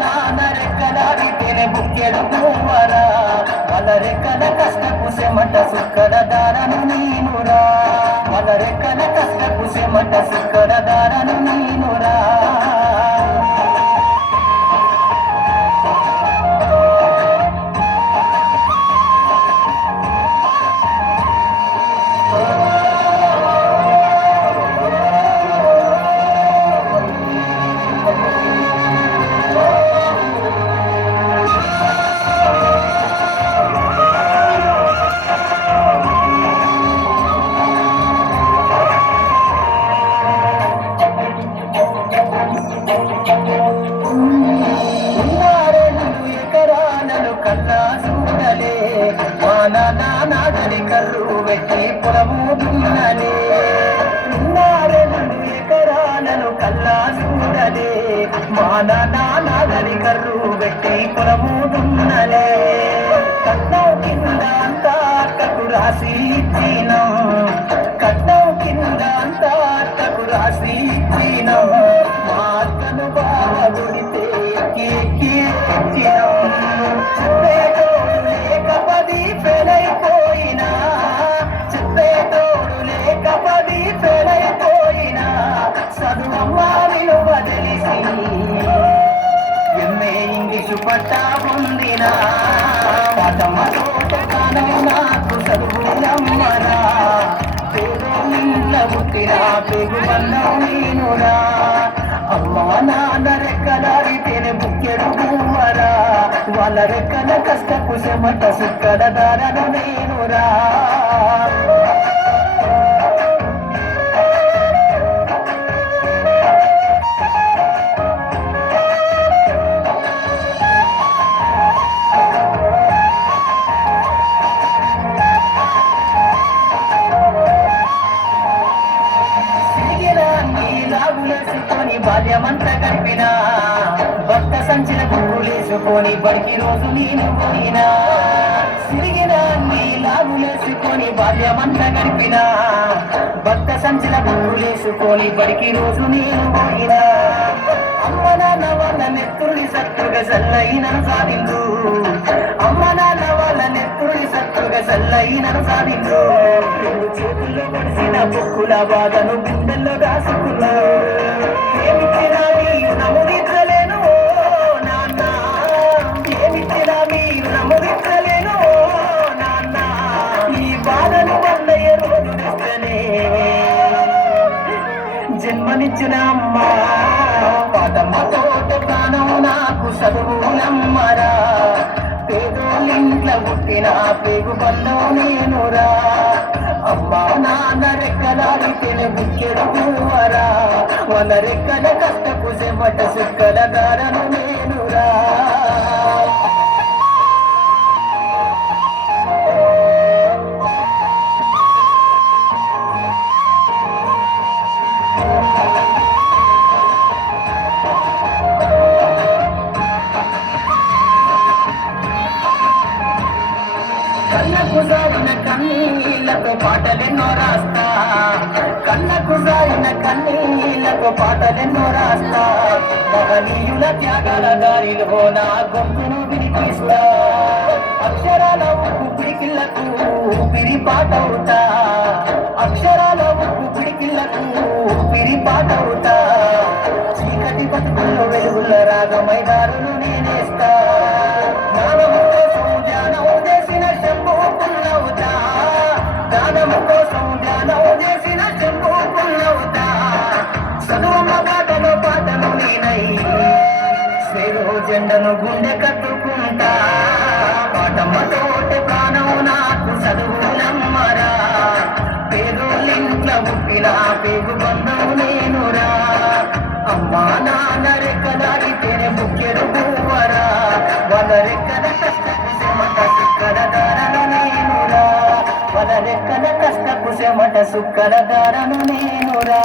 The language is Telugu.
నాన్న రెక్కలాడితేనే బుక్కెడు పువ్వరా వాళ్ళ రెక్కల కష్టపు సెమట సుక్కల దారను నీనురా వాళ్ళ రెక్కల కష్టపు సెమట సుక్కల దారను నీనురా నాడని కర్రు వెట్టి పొలము దున్నలే ఉన్నారే 2 ఎకరాలను కల్లా చూడలే మాన నాడని కర్రు వెట్టి పొలము దున్నలే కట్నం కింద అంతా అక్కకు రాసి ఇచ్చినం కట్నం కింద అంతా అక్కకు రాసి ఇచ్చినం మా అక్కను బాగా గుడితే ఇచ్చినం లేకపది ఫెలైపోయినా చెప్పేటోడు లేకపది ఫెలైపోయినా చదువమ్మ విలువ తెలిసి ఎంఏ ఇంగ్లీషు పట్టా పొందినా పాటమ్మ తోటగానో నాకు చదువులమ్మరా పేదోళ్ళ పుట్టినా పేగు వల్లం నేనురా అమ్మా నాన్న రెక్కలాడితేనే బుక్కెడు పువ్వరా వాళ్ళ రెక్కల కష్టపు సెమట సుక్కల దారను నేనురా లాగులేసుకొని బాల్యమంతా గడిపినా భక్త సంచిన గురులేసుకొని బడికి రోజు నేను పోయినా సిరిగిన అన్ని లాగులేసుకొని బాల్యమంతా గడిపినా భక్త సంచిన గురులేసుకొని బడికి రోజు నేను పోయినా అమ్మ నాన్న వాళ్ళ నెత్తుడి సత్తుగా చల్లైనను సాధించు అమ్మ నాన్న వాళ్ళ నెత్తుడి సత్తుగా చల్లైనను సాధించు 2 చేతుల్లో పడిసిన బొక్కుల బాధను గుండెల్లో దాసుకున్నా ఏమిచ్చినా మీరు నమ్ముదించలేను నాన్న ఏమిచ్చినా మీరు నమ్ముదించలేను నాన్న ఈ బాధను వల్లయ్యే రోజు నిస్తేనే జన్మనిచ్చిన అమ్మ పాదమ్మ తోట ప్రాణం నాకు చదువులమ్మరా పేదోళ్ళింట్ల పుట్టిన పేగు పల్లం నేనురా అమ్మా నాన్న రెక్కలాడితేనే బుక్కెడు పువ్వరా వాళ్ళ రెక్కల కష్టపు సెమట సుక్కల దారను నేనురా కళ్ళకు జారిన కన్నీళ్లతో పాటలెన్నో రాస్తా కళ్ళకు జారిన కన్నీళ్లతో పాటలెన్నో రాస్తా మహనీయుల త్యాగాల దారిలో నా గొంతును వినిపిస్తా అక్షరాల ఉప్పు పిడికిళ్లకు ఊపిరి పాటవుతా అక్షరాల ఉప్పు పిడికిళ్లకు ఊపిరి పాటవుతా చీకటి బతుకుల్లో వెలుగుల రాగమై దారులు నేనేస్తా జ్ఞానము కోసం ధ్యానం చేసిన శంభుకున్నవుతా దానము కోసం ధ్యానం చేసిన శంభుకున్నవుతా చదువమ్మ పాటలో పాటను నేనై సేరు జెండను గుండె కట్టుకుంటా పాటమ్మ తోటి ప్రాణం నాకు చదువులమ్మరా పేదోళ్ళింట్ల పుట్టిన పేగు బంధం నేనురా అమ్మా నాన్న రెక్కలాడితేనే బుక్కెడు పువ్వరా వాళ్ళ రెక్కల కష్టపు సెమట సుక్కల దారను నేనురా వాళ్ళ రెక్కల కష్టపు సెమట సుక్కల దారను నేనురా